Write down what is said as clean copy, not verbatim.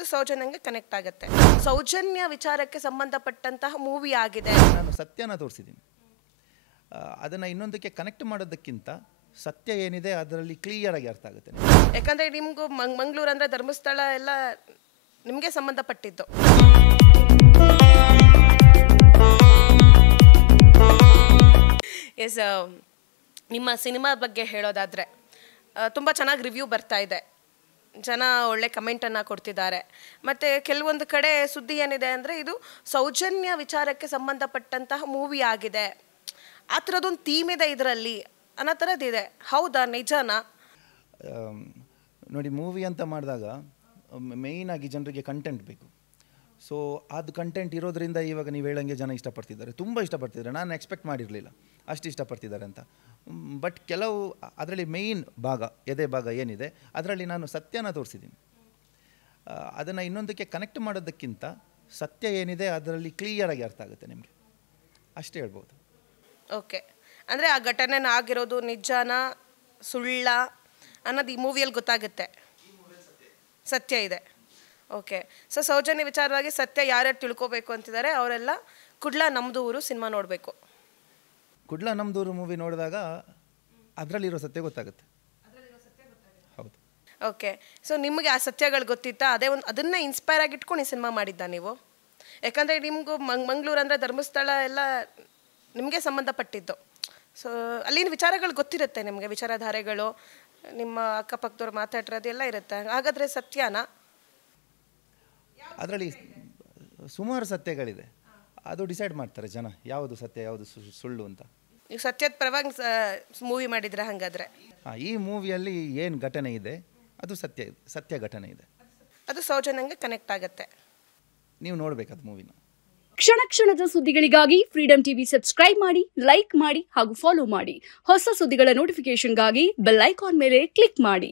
ಅದು ಸೌಜನ್ಯಂಗೆ ಕನೆಕ್ಟ್ ಆಗುತ್ತೆ. ಸೌಜನ್ಯ ವಿಚಾರಕ್ಕೆ ಸಂಬಂಧಪಟ್ಟಂತಹ ಮೂವಿ ಆಗಿದೆ. ನಾನು ಸತ್ಯನ ತೋರಿಸಿದ್ದೀನಿ. ಅದನ್ನು ಇನ್ನೊಂದಕ್ಕೆ ಕನೆಕ್ಟ್ ಮಾಡೋದಕ್ಕಿಂತ ಸತ್ಯ ಏನಿದೆ ಅದರಲ್ಲಿ ಕ್ಲಿಯರ್ ಆಗಿ ಅರ್ಥ ಆಗುತ್ತೆ. ಯಾಕಂದರೆ ನಿಮಗೂ ಮಂಗಳೂರು ಅಂದರೆ ಧರ್ಮಸ್ಥಳ ಎಲ್ಲ ನಿಮಗೆ ಸಂಬಂಧಪಟ್ಟಿದ್ದು. ಎಸ್, ನಿಮ್ಮ ಸಿನಿಮಾ ಬಗ್ಗೆ ಹೇಳೋದಾದರೆ ತುಂಬ ಚೆನ್ನಾಗಿ ರಿವ್ಯೂ ಬರ್ತಾ ಇದೆ, ಜನ ಒಳ್ಳೆ ಕಮೆಂಟನ್ನು ಕೊಡ್ತಿದ್ದಾರೆ. ಮತ್ತು ಕೆಲವೊಂದು ಕಡೆ ಸುದ್ದಿ ಏನಿದೆ ಅಂದರೆ ಇದು ಸೌಜನ್ಯ ವಿಚಾರಕ್ಕೆ ಸಂಬಂಧಪಟ್ಟಂತಹ ಮೂವಿ ಆಗಿದೆ, ಆ ಥರದೊಂದು ಥೀಮ್ ಇದೆ ಇದರಲ್ಲಿ ಅನ್ನೋ ಥರದ್ದಿದೆ. ಹೌದಾ, ನಿಜನಾ? ನೋಡಿ, ಮೂವಿ ಅಂತ ಮಾಡಿದಾಗ ಮೇಯ್ನಾಗಿ ಜನರಿಗೆ ಕಂಟೆಂಟ್ ಬೇಕು. ಸೊ ಅದು ಕಂಟೆಂಟ್ ಇರೋದ್ರಿಂದ ಇವಾಗ ನೀವು ಹೇಳಂಗೆ ಜನ ಇಷ್ಟಪಡ್ತಿದ್ದಾರೆ, ತುಂಬ ಇಷ್ಟಪಡ್ತಿದ್ದಾರೆ. ನಾನು ಎಕ್ಸ್ಪೆಕ್ಟ್ ಮಾಡಿರಲಿಲ್ಲ ಅಷ್ಟು ಇಷ್ಟಪಡ್ತಿದ್ದಾರೆ ಅಂತ. ಬಟ್ ಕೆಲವು ಅದರಲ್ಲಿ ಮೇಯ್ನ್ ಭಾಗ, ಎದೆ ಭಾಗ ಏನಿದೆ ಅದರಲ್ಲಿ ನಾನು ಸತ್ಯನ ತೋರಿಸಿದ್ದೀನಿ. ಅದನ್ನು ಇನ್ನೊಂದಕ್ಕೆ ಕನೆಕ್ಟ್ ಮಾಡೋದಕ್ಕಿಂತ ಸತ್ಯ ಏನಿದೆ ಅದರಲ್ಲಿ ಕ್ಲಿಯರಾಗಿ ಅರ್ಥ ಆಗುತ್ತೆ ನಿಮಗೆ, ಅಷ್ಟೇ ಹೇಳ್ಬೋದು. ಓಕೆ, ಅಂದರೆ ಆ ಘಟನೆನ ಆಗಿರೋದು ನಿಜಾನ ಸುಳ್ಳ ಅನ್ನೋದು ಈ ಮೂವಿಯಲ್ಲಿ ಗೊತ್ತಾಗುತ್ತೆ, ಸತ್ಯ ಇದೆ. ಓಕೆ, ಸೊ ಸೌಜನ್ಯ ವಿಚಾರವಾಗಿ ಸತ್ಯ ಯಾರ್ಯಾರು ತಿಳ್ಕೊಬೇಕು ಅಂತಿದ್ದಾರೆ ಅವರೆಲ್ಲ ಕುಡ್ಲ ನಮ್ಮದು ಊರು ಸಿನಿಮಾ ನೋಡಬೇಕು. ಕುಡ್ಲ ನಮ್ಮದೂರು ಮೂವಿ ನೋಡಿದಾಗ ಅದರಲ್ಲಿರೋ ಸತ್ಯ ಗೊತ್ತಾಗುತ್ತೆ. ಹೌದು. ಓಕೆ, ಸೊ ನಿಮಗೆ ಆ ಸತ್ಯಗಳು ಗೊತ್ತಿತ್ತಾ? ಅದನ್ನು ಇನ್ಸ್ಪೈರ್ ಆಗಿ ಇಟ್ಕೊಂಡು ಈ ಸಿನಿಮಾ ಮಾಡಿದ್ದ ನೀವು? ಯಾಕಂದರೆ ನಿಮಗೂ ಮಂಗಳೂರು ಅಂದರೆ ಧರ್ಮಸ್ಥಳ ಎಲ್ಲ ನಿಮಗೆ ಸಂಬಂಧಪಟ್ಟಿದ್ದು. ಸೊ ಅಲ್ಲಿನ ವಿಚಾರಗಳು ಗೊತ್ತಿರುತ್ತೆ ನಿಮಗೆ, ವಿಚಾರಧಾರೆಗಳು, ನಿಮ್ಮ ಅಕ್ಕಪಕ್ಕದವ್ರು ಮಾತಾಡಿರೋದು ಎಲ್ಲ ಇರುತ್ತೆ. ಹಾಗಾದರೆ ಸತ್ಯನಾ? ಅದರಲ್ಲಿ ಸುಮಾರು ಸತ್ಯಗಳಿದೆ, ಅದು ಡಿಸೈಡ್ ಮಾಡ್ತಾರೆ ಜನ ಯಾವುದು ಸತ್ಯ ಯಾವುದು ಸುಳ್ಳು ಅಂತ. ನೀವು ಸತ್ಯದ ಪರವಾಗಿ ಮೂವಿ ಮಾಡಿದ್ರೆ ಹಾಗಾದರೆ? ಈ ಮೂವಿಯಲ್ಲಿ ಏನು ಘಟನೆ ಇದೆ ಅದು ಸತ್ಯ ಘಟನೆ ಇದೆ, ಅದು ಸೌಜನ್ಯಂಗೆ ಕನೆಕ್ಟ್ ಆಗುತ್ತೆ. ನೀವು ನೋಡಬೇಕು ಅದು ಮೂವಿನ. ಕ್ಷಣ ಕ್ಷಣದ ಸುದ್ದಿಗಳಿಗಾಗಿ ಫ್ರೀಡಂ ಟಿವಿ ಸಬ್ಸ್ಕ್ರೈಬ್ ಮಾಡಿ, ಲೈಕ್ ಮಾಡಿ ಹಾಗೂ ಫಾಲೋ ಮಾಡಿ. ಹೊಸ ಸುದ್ದಿಗಳ ನೋಟಿಫಿಕೇಶನ್ಗಾಗಿ ಬೆಲ್ ಐಕಾನ್ ಮೇಲೆ ಕ್ಲಿಕ್ ಮಾಡಿ.